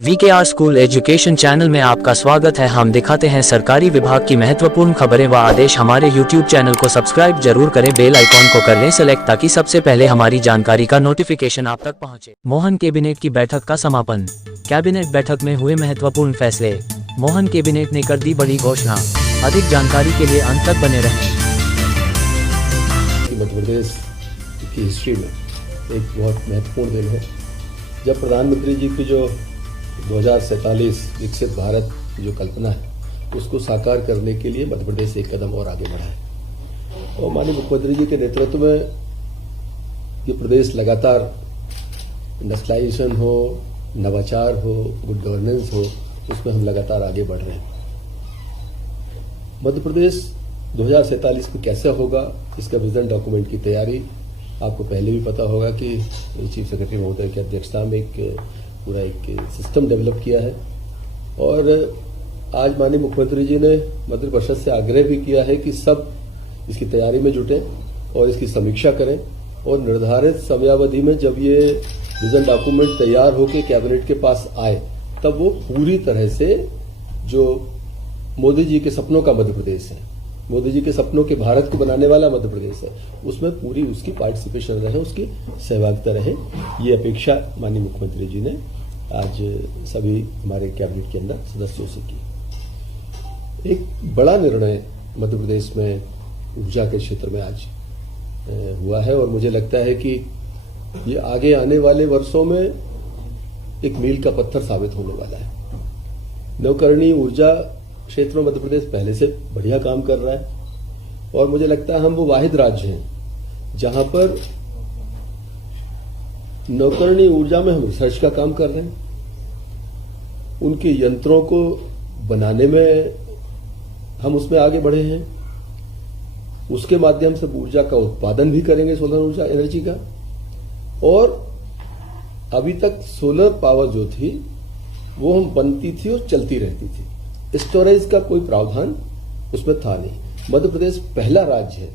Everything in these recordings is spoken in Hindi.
VKR स्कूल एजुकेशन चैनल में आपका स्वागत है। हम दिखाते हैं सरकारी विभाग की महत्वपूर्ण खबरें व आदेश। हमारे YouTube चैनल को सब्सक्राइब जरूर करें, बेल आइकॉन को कर लें सेलेक्ट ताकि सबसे पहले हमारी जानकारी का नोटिफिकेशन आप तक पहुंचे। मोहन कैबिनेट की बैठक का समापन। कैबिनेट बैठक में हुए महत्वपूर्ण फैसले। मोहन कैबिनेट ने कर दी बड़ी घोषणा। अधिक जानकारी के लिए अंत तक बने रहें। मध्य प्रदेश की हिस्ट्री में एक बहुत महत्वपूर्ण दिन है जब प्रधानमंत्री जी की जो 2047 विकसित भारत की जो कल्पना है उसको साकार करने के लिए मध्य प्रदेश एक कदम और आगे बढ़ा है। और माननीय मुख्यमंत्री जी के नेतृत्व में ये प्रदेश लगातार इंडस्ट्रियलाइजेशन हो, नवाचार हो, गुड गवर्नेंस हो, उसमें हम लगातार आगे बढ़ रहे हैं। मध्य प्रदेश 2047 में कैसा होगा, इसका विजन डॉक्यूमेंट की तैयारी आपको पहले भी पता होगा कि चीफ सेक्रेटरी महोदय की अध्यक्षता में पूरा एक सिस्टम डेवलप किया है। और आज माननीय मुख्यमंत्री जी ने मंत्रि परिषद से आग्रह भी किया है कि सब इसकी तैयारी में जुटें और इसकी समीक्षा करें और निर्धारित समयावधि में जब ये विजन डॉक्यूमेंट तैयार होकर कैबिनेट के पास आए तब वो पूरी तरह से जो मोदी जी के सपनों का मध्य प्रदेश है, मोदी जी के सपनों के भारत को बनाने वाला मध्य प्रदेश है, उसमें पूरी उसकी पार्टिसिपेशन रहे, उसकी सहभागिता रहे। ये अपेक्षा माननीय मुख्यमंत्री जी ने आज सभी हमारे कैबिनेट के अंदर सदस्यों से की। एक बड़ा निर्णय मध्य प्रदेश में ऊर्जा के क्षेत्र में आज हुआ है और मुझे लगता है कि ये आगे आने वाले वर्षों में एक मील का पत्थर साबित होने वाला है। नवकरणीय ऊर्जा क्षेत्र में मध्य प्रदेश पहले से बढ़िया काम कर रहा है और मुझे लगता है हम वो वाहिद राज्य हैं जहां पर नवकरणीय ऊर्जा में हम रिसर्च का काम कर रहे हैं। उनके यंत्रों को बनाने में हम उसमें आगे बढ़े हैं। उसके माध्यम से ऊर्जा का उत्पादन भी करेंगे, सोलर ऊर्जा एनर्जी का। और अभी तक सोलर पावर जो थी वो हम बनती थी और चलती रहती थी, स्टोरेज का कोई प्रावधान उसमें था नहीं। मध्य प्रदेश पहला राज्य है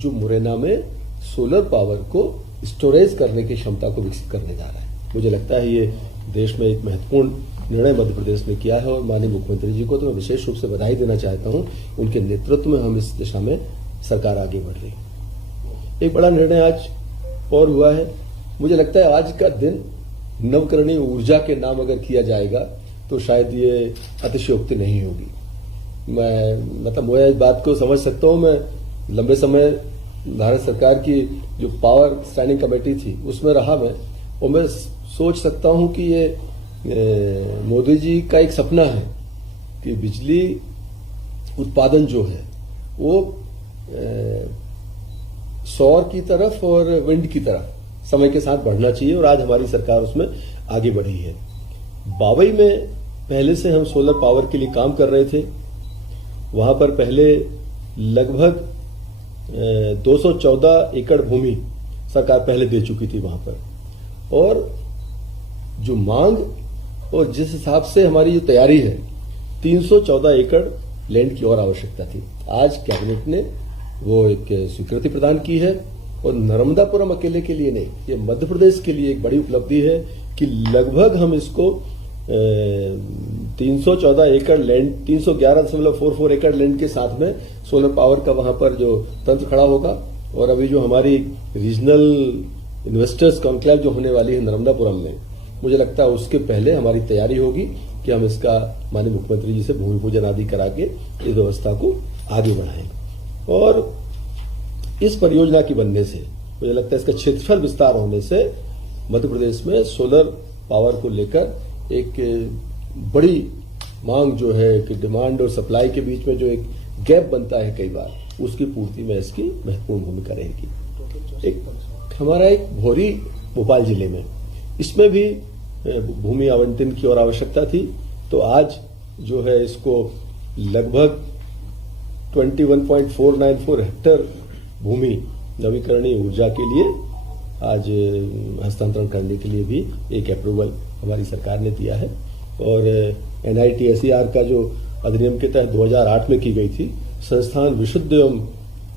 जो मुरैना में सोलर पावर को स्टोरेज करने की क्षमता को विकसित करने जा रहा है। मुझे लगता है ये देश में एक महत्वपूर्ण निर्णय मध्य प्रदेश ने किया है और माननीय मुख्यमंत्री जी को तो मैं विशेष रूप से बधाई देना चाहता हूं। उनके नेतृत्व में हम इस दिशा में सरकार आगे बढ़ रही है। एक बड़ा निर्णय आज और हुआ है। मुझे लगता है आज का दिन नवकरणीय ऊर्जा के नाम अगर किया जाएगा तो शायद ये अतिशयोक्ति नहीं होगी। मैं इस बात को समझ सकता हूं। मैं लंबे समय भारत सरकार की जो पावर स्टैंडिंग कमेटी थी उसमें रहा मैं, और मैं सोच सकता हूं कि ये मोदी जी का एक सपना है कि बिजली उत्पादन जो है वो सौर की तरफ और विंड की तरफ समय के साथ बढ़ना चाहिए और आज हमारी सरकार उसमें आगे बढ़ी है। बावई में पहले से हम सोलर पावर के लिए काम कर रहे थे। वहां पर पहले लगभग 214 एकड़ भूमि सरकार पहले दे चुकी थी वहां पर, और जो मांग और जिस हिसाब से हमारी जो तैयारी है 314 एकड़ लैंड की और आवश्यकता थी। आज कैबिनेट ने वो एक स्वीकृति प्रदान की है और नर्मदापुरम अकेले के लिए नहीं, ये मध्य प्रदेश के लिए एक बड़ी उपलब्धि है कि लगभग हम इसको 314 एकड़ लैंड, 311.44 एकड़ लैंड के साथ में सोलर पावर का वहां पर जो तंत्र खड़ा होगा। और अभी जो हमारी रीजनल इन्वेस्टर्स कॉन्क्लेव जो होने वाली है नर्मदापुरम में, मुझे लगता है उसके पहले हमारी तैयारी होगी कि हम इसका माननीय मुख्यमंत्री जी से भूमि पूजन आदि करा के इस व्यवस्था को आगे बढ़ाएंगे। और इस परियोजना की बनने से मुझे लगता है इसका क्षेत्रफल विस्तार होने से मध्य प्रदेश में सोलर पावर को लेकर एक बड़ी मांग जो है कि डिमांड और सप्लाई के बीच में जो एक गैप बनता है कई बार, उसकी पूर्ति में इसकी महत्वपूर्ण भूमिका रहेगी। एक हमारा एक भौरी भोपाल जिले में, इसमें भी भूमि आवंटन की और आवश्यकता थी, तो आज जो है इसको लगभग 21.494 हेक्टेयर भूमि नवीकरणीय ऊर्जा के लिए आज हस्तांतरण करने के लिए भी एक अप्रूवल हमारी सरकार ने दिया है। और NITSER का जो अधिनियम के तहत 2008 में की गई थी, संस्थान विशुद्ध एवं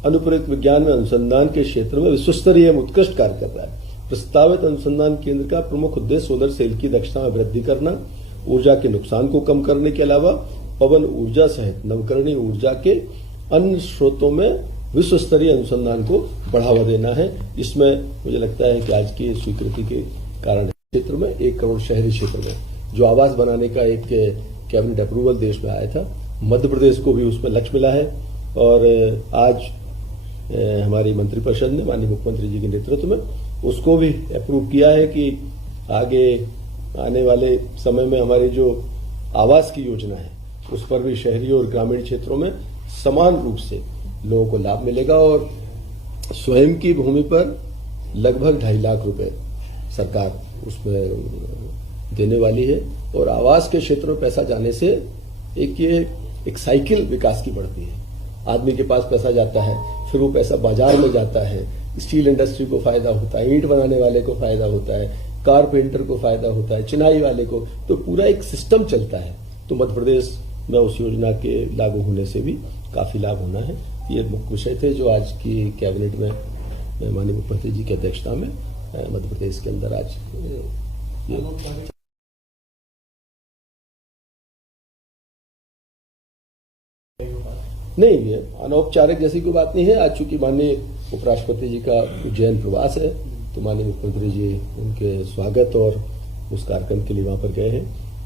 अनुप्रयुक्त विज्ञान में अनुसंधान के क्षेत्र में विश्वस्तरीय एवं उत्कृष्ट कार्य कर रहा है। प्रस्तावित अनुसंधान केंद्र का प्रमुख उद्देश्य सोलर सेल की दक्षता में वृद्धि करना ऊर्जा के नुकसान को कम करने के अलावा पवन ऊर्जा सहित नवकरणीय ऊर्जा के अन्य स्रोतों में विश्व स्तरीय अनुसंधान को बढ़ावा देना है। इसमें मुझे लगता है कि आज की स्वीकृति के कारण क्षेत्र में 1 करोड़ शहरी क्षेत्र में जो आवास बनाने का एक कैबिनेट अप्रूवल देश में आया था, मध्य प्रदेश को भी उसमें लक्ष्य मिला है। और आज हमारी मंत्रिपरिषद ने माननीय मुख्यमंत्री जी के नेतृत्व में उसको भी अप्रूव किया है कि आगे आने वाले समय में हमारी जो आवास की योजना है उस पर भी शहरी और ग्रामीण क्षेत्रों में समान रूप से लोगों को लाभ मिलेगा। और स्वयं की भूमि पर लगभग 2.5 लाख रुपए सरकार उसमें देने वाली है। और आवास के क्षेत्र में पैसा जाने से एक साइकिल विकास की बढ़ती है। आदमी के पास पैसा जाता है, फिर वो पैसा बाजार में जाता है, स्टील इंडस्ट्री को फायदा होता है, ईंट बनाने वाले को फायदा होता है, कारपेंटर को फायदा होता है, चिनाई वाले को, तो पूरा एक सिस्टम चलता है। तो मध्य प्रदेश में उस योजना के लागू होने से भी काफी लाभ होना है। ये मुख्य विषय थे जो आज की कैबिनेट में माननीय मुख्यमंत्री जी की अध्यक्षता में मध्य प्रदेश के अंदर आज नहीं, ये अनौपचारिक जैसी कोई बात नहीं है। आज चूंकि माननीय उपराष्ट्रपति जी का उज्जैन प्रवास है तो माननीय मुख्यमंत्री जी उनके स्वागत और उस कार्यक्रम के लिए वहां पर गए हैं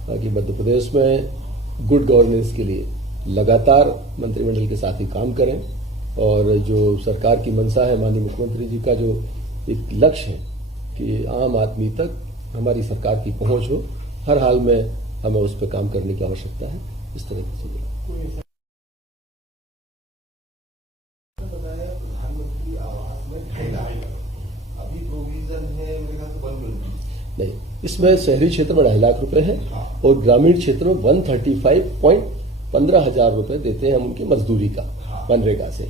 ताकि मध्य प्रदेश में गुड गवर्नेंस के लिए लगातार मंत्रिमंडल के साथ ही काम करें। और जो सरकार की मंशा है, माननीय मुख्यमंत्री जी का जो एक लक्ष्य है कि आम आदमी तक हमारी सरकार की पहुंच हो, हर हाल में हमें उस पर काम करने की आवश्यकता है। इस तरह की चीजें नहीं, इसमें शहरी क्षेत्र में 2.5 लाख रुपए है और ग्रामीण क्षेत्र में 135.15 हजार रुपए देते हैं हम उनकी मजदूरी का मनरेगा से।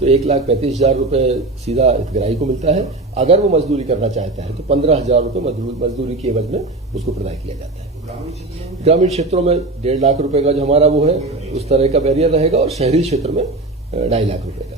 तो 1,35,000 रुपए सीधा हितग्राही को मिलता है। अगर वो मजदूरी करना चाहता है तो 15,000 रुपए मजदूरी के एवज में उसको प्रदान किया जाता है। ग्रामीण क्षेत्रों में 1.5 लाख रुपए का जो हमारा वो है उस तरह का बैरियर रहेगा और शहरी क्षेत्र में 2.5 लाख रुपए का।